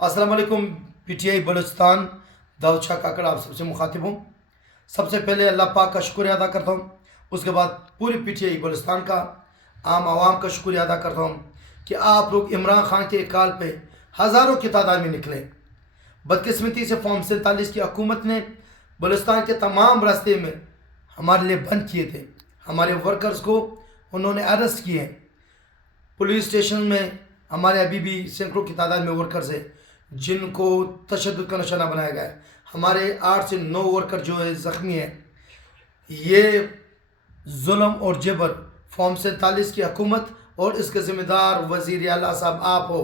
अस्सलाम वालेकुम। PTI बलूचिस्तान दाऊद शाह काकड़ आप सबसे मुखातिब हूँ। सबसे पहले अल्लाह पाक का शुक्रिया अदा करता हूँ, उसके बाद पूरी PTI बलूचिस्तान का आम आवाम का शुक्रिया अदा करता हूँ कि आप लोग इमरान खान के इकाल पे हज़ारों की तादाद में निकले। बदकिस्मती से फॉर्म 47 की हुकूमत ने बलूचिस्तान के तमाम रास्ते में हमारे लिए बंद किए थे। हमारे वर्कर्स को उन्होंने अरेस्ट किए। पुलिस स्टेशन में हमारे अभी भी सैकड़ों की तादाद में वर्कर्स हैं जिनको तशद्दुद का निशाना बनाया गया है। हमारे 8 से 9 वर्कर जो है ज़ख्मी हैं। ये जुल्म और जबर फॉर्म 47 की हुकूमत और इसके ज़िम्मेदार वज़ीर आला साहब आप हो।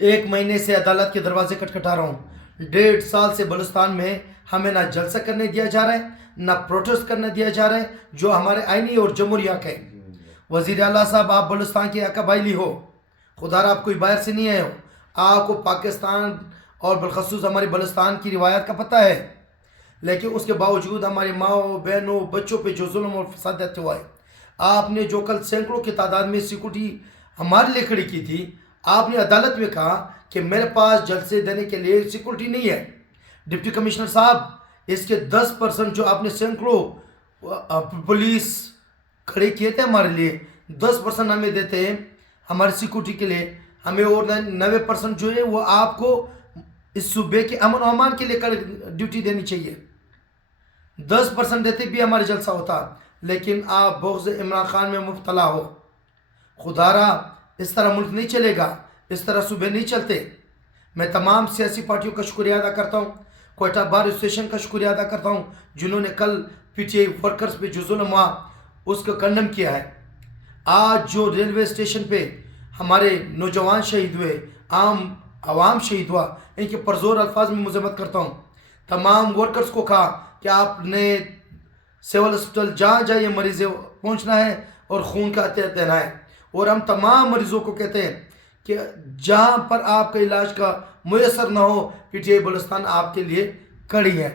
1 महीने से अदालत के दरवाजे खटखटा रहा हूँ। 1.5 साल से बलूचिस्तान में हमें ना जलसा करने दिया जा रहा है, ना प्रोटेस्ट करने दिया जा रहा है, जो हमारे आईनी और जमहूरी हक है। वज़ीर आला साहब, आप बलूचिस्तान के अकाबाइली हो, खुदारा आप कोई बाहर से नहीं आए हो। आपको पाकिस्तान और बिलखसूस हमारे बलूचिस्तान की रिवायत का पता है, लेकिन उसके बावजूद हमारी माओ बहनों बच्चों पे जो जुल्म और फसाद हुआ है, आपने जो कल सैकड़ों की तादाद में सिक्योरिटी हमारे लिए खड़ी की थी, आपने अदालत में कहा कि मेरे पास जलसे देने के लिए सिक्योरिटी नहीं है। डिप्टी कमिश्नर साहब, इसके 10% जो आपने सैकड़ों पुलिस खड़े किए थे हमारे लिए, 10% हमें देते हैं हमारी सिक्योरिटी के लिए, हमें और 90% जो है वो आपको इस सूबे के अमन और अमान के लिए ड्यूटी देनी चाहिए। 10% देते भी हमारा जलसा होता, लेकिन आप बुग़्ज़ इमरान खान में मुब्तला हो। खुदारा इस तरह मुल्क नहीं चलेगा, इस तरह सूबे नहीं चलते। मैं तमाम सियासी पार्टियों का शुक्रिया अदा करता हूँ, कोयटा बार एसोसिएशन का शुक्रिया अदा करता हूँ जिन्होंने कल PTI वर्कर्स पे जो जुल्म हुआ उसको कंडम किया है। आज जो रेलवे स्टेशन पे हमारे नौजवान शहीद हुए, आम आवाम शहीद हुआ, इनके परजोर अल्फाज में मजम्मत करता हूँ। तमाम वर्कर्स को कहा कि आपने सिविल हॉस्पिटल जहाँ जहाँ ये मरीज़ पहुँचना है और खून का अतिया देना है, और हम तमाम मरीज़ों को कहते हैं कि जहाँ पर आपका इलाज का मुयसर ना हो, PTI बलूचिस्तान आपके लिए खड़ी है।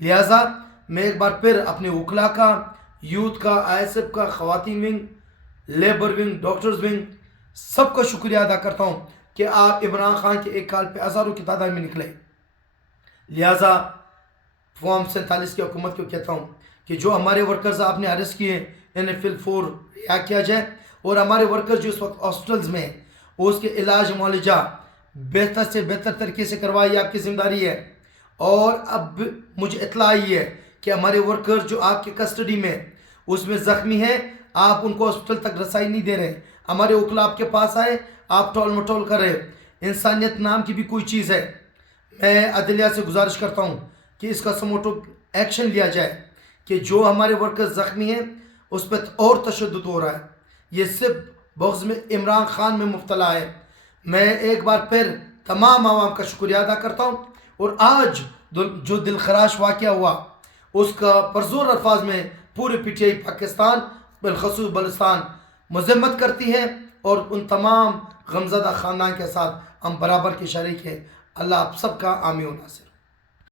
लिहाजा मैं एक बार फिर अपने वकला का, यूथ का, ISF का, ख़वातीन wing, labour wing, doctors wing, सबका शुक्रिया अदा करता हूँ कि आप इमरान खान के एक काल पे हज़ारों की तादाद में निकले। लिहाजा फॉर्म 47 की हुकूमत को कहता हूँ कि जो हमारे वर्कर्स आपने अरेस्ट किए इन्हें फिलफोर रिहा किया जाए, और हमारे वर्कर्स जो इस वक्त हॉस्पिटल्स में हैं उसके इलाज मुआलजा बेहतर से बेहतर तरीके से करवाई आपकी जिम्मेदारी है। और अब मुझे इत्तला आई है कि हमारे वर्कर्स जो आपके कस्टडी में उसमें ज़ख्मी हैं, आप उनको हॉस्पिटल तक रसाई नहीं दे रहे। हमारे वकला आपके पास आए, आप टोल मटोल कर रहे। इंसानियत नाम की भी कोई चीज़ है। मैं अदलिया से गुजारिश करता हूँ कि इसका समोटो एक्शन लिया जाए कि जो हमारे वर्कर्स ज़ख्मी हैं उस पर और तशद्दुद हो रहा है, ये सिर्फ बुग़्ज़ में इमरान खान में मुब्तला है। मैं एक बार फिर तमाम आवाम का शुक्रिया अदा करता हूँ, और आज जो दिलखराश वाक़या हुआ उसका परज़ोर अल्फाज में पूरे PTI पाकिस्तान बिलखसूस बलूचिस्तान मज़म्मत करती है, और उन तमाम गमज़दा ख़ानदान के साथ हम बराबर के शरीक हैं। अल्लाह आप सबका आमीन नासिर।